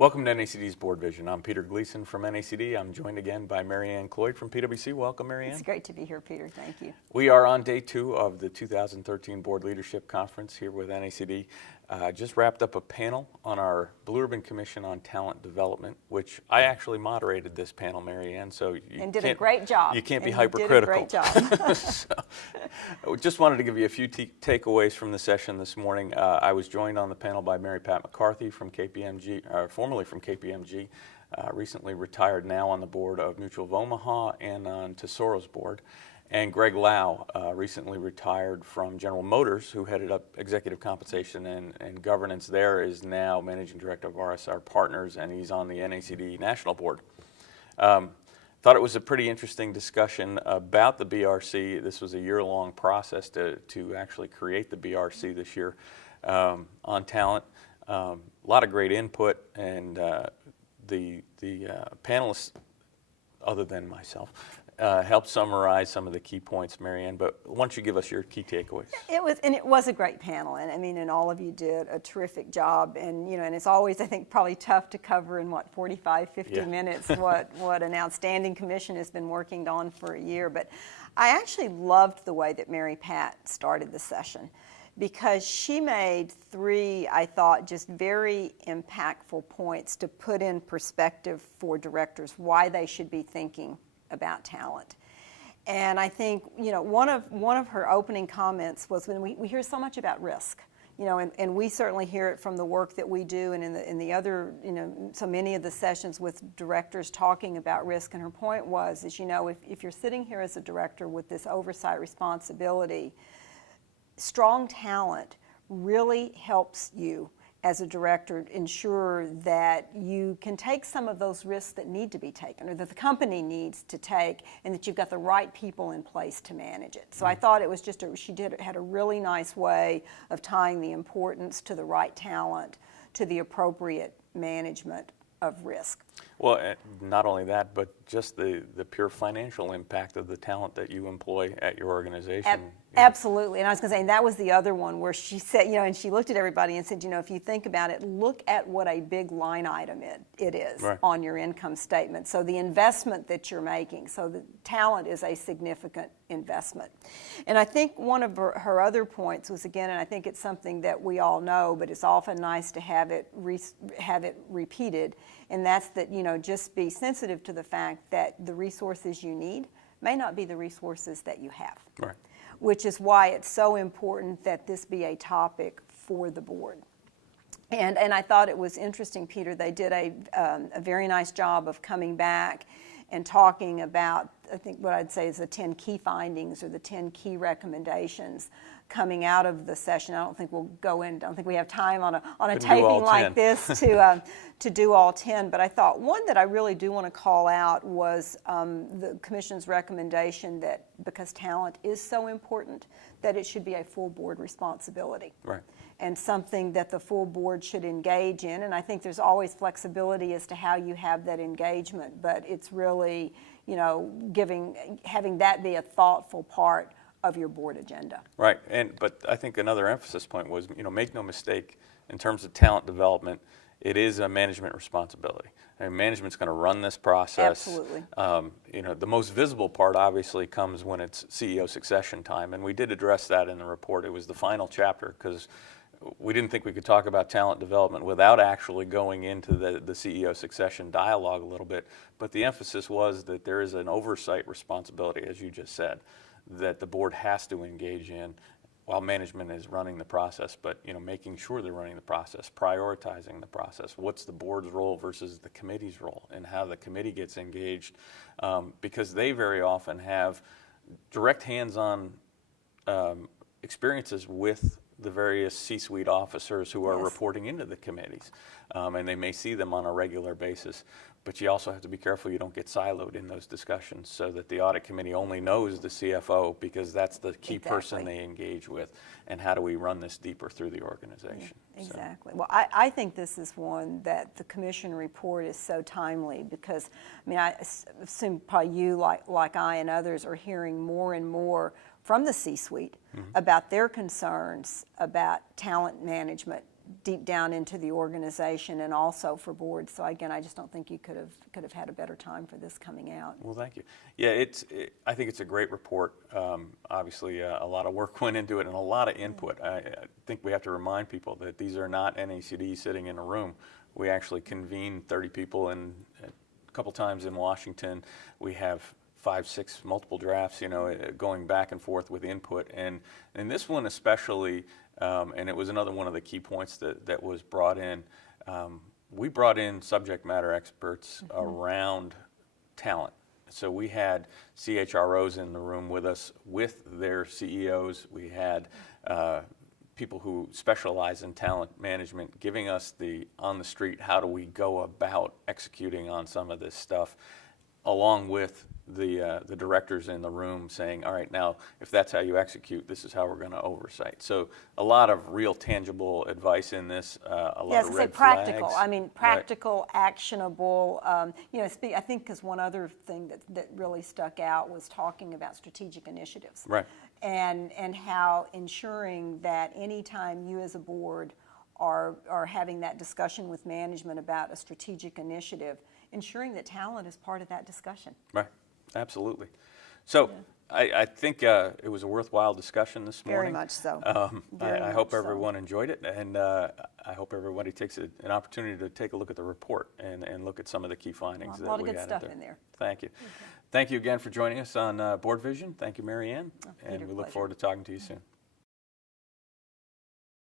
Welcome to NACD's BoardVision. I'm Peter Gleason from NACD. I'm joined again by Mary Ann Cloyd from PwC. Welcome, Mary Ann. It's great to be here, Peter. Thank you. We are on day 2 of the 2013 Board Leadership Conference here with NACD. Just wrapped up a panel on our Blue Ribbon Commission on Talent Development, which I actually moderated this panel, Mary Ann. So you did a great job. You can't be hypercritical. You did a great job. So, just wanted to give you a few takeaways from the session this morning. I was joined on the panel by Mary Pat McCarthy from KPMG, formerly from KPMG, recently retired, now on the board of Mutual of Omaha and on Tesoro's board. And Greg Lau, recently retired from General Motors, who headed up executive compensation and governance there, is now managing director of RSR Partners, and he's on the NACD National Board. Thought it was a pretty interesting discussion about the BRC. This was a year-long process to actually create the BRC this year on talent. A lot of great input, and the panelists, other than myself, help summarize some of the key points, Mary Ann, but why don't you give us your key takeaways? It was a great panel, and I mean, and all of you did a terrific job, and and it's always, I think, probably tough to cover in 45, 50 minutes what an outstanding commission has been working on for a year. But I actually loved the way that Mary Pat started the session, because she made 3, I thought, just very impactful points to put in perspective for directors why they should be thinking about talent. And I think, one of her opening comments was, when we hear so much about risk, and we certainly hear it from the work that we do, and in the other, so many of the sessions with directors talking about risk. And her point was, if you're sitting here as a director with this oversight responsibility, strong talent really helps you as a director ensure that you can take some of those risks that need to be taken, or that the company needs to take, and that you've got the right people in place to manage it. So I thought it was just had a really nice way of tying the importance to the right talent to the appropriate management of risk. Well, not only that, but just the pure financial impact of the talent that you employ at your organization. Absolutely. And I was going to say, and that was the other one where she said, and she looked at everybody and said, if you think about it, look at what a big line item it is on your income statement. So the investment that you're making, so the talent is a significant investment. And I think one of her other points was, again, and I think it's something that we all know, but it's often nice to have it repeated, and that's that, just be sensitive to the fact that the resources you need may not be the resources that you have. Right. Which is why it's so important that this be a topic for the board. And I thought it was interesting, Peter, they did a very nice job of coming back and talking about, I think what I'd say is the 10 key findings, or the 10 key recommendations coming out of the session. I don't think we'll go in, I don't think we have time on a taping like this to do all 10, but I thought one that I really do want to call out was the Commission's recommendation that, because talent is so important, that it should be a full board responsibility. Right. And something that the full board should engage in. And I think there's always flexibility as to how you have that engagement, but it's really, having that be a thoughtful part of your board agenda. Right. But I think another emphasis point was, make no mistake, in terms of talent development, it is a management responsibility. And management's going to run this process. Absolutely. The most visible part obviously comes when it's CEO succession time, and we did address that in the report. It was the final chapter, because we didn't think we could talk about talent development without actually going into the CEO succession dialogue a little bit. But the emphasis was that there is an oversight responsibility, as you just said, that the board has to engage in while management is running the process, but making sure they're running the process, prioritizing the process. What's the board's role versus the committee's role, and how the committee gets engaged, because they very often have direct hands-on experiences with the various C-suite officers who are reporting into the committees, and they may see them on a regular basis. But you also have to be careful you don't get siloed in those discussions, so that the audit committee only knows the CFO, because that's the key person they engage with, and how do we run this deeper through the organization. Yeah, exactly. So. Well, I think this is one that the commission report is so timely, because, I assume probably you, like I and others, are hearing more and more from the C-suite about their concerns about talent management deep down into the organization and also for boards. So again, I just don't think you could have had a better time for this coming out. Well, thank you. Yeah, I think it's a great report. Obviously, a lot of work went into it and a lot of input. I think we have to remind people that these are not NACD sitting in a room. We actually convened 30 people a couple times in Washington. We have 5, 6 multiple drafts, going back and forth with input. And this one especially, and it was another one of the key points that was brought in. We brought in subject matter experts around talent. So we had CHROs in the room with us with their CEOs. We had people who specialize in talent management giving us on the street, how do we go about executing on some of this stuff, along with the directors in the room saying, all right, now, if that's how you execute, this is how we're going to oversight. So a lot of real tangible advice in this, a lot of red practical. flags. I mean, practical, right. Actionable. I think because one other thing that really stuck out was talking about strategic initiatives. Right. And how ensuring that anytime you as a board are having that discussion with management about a strategic initiative, ensuring that talent is part of that discussion. Right, absolutely. So I think it was a worthwhile discussion this morning. Very much so. I hope everyone enjoyed it, and I hope everybody takes an opportunity to take a look at the report and look at some of the key findings that we had. A lot of good stuff in there. Thank you. Okay. Thank you again for joining us on BoardVision. Thank you, Mary Ann, and we look pleasure. forward to talking to you soon.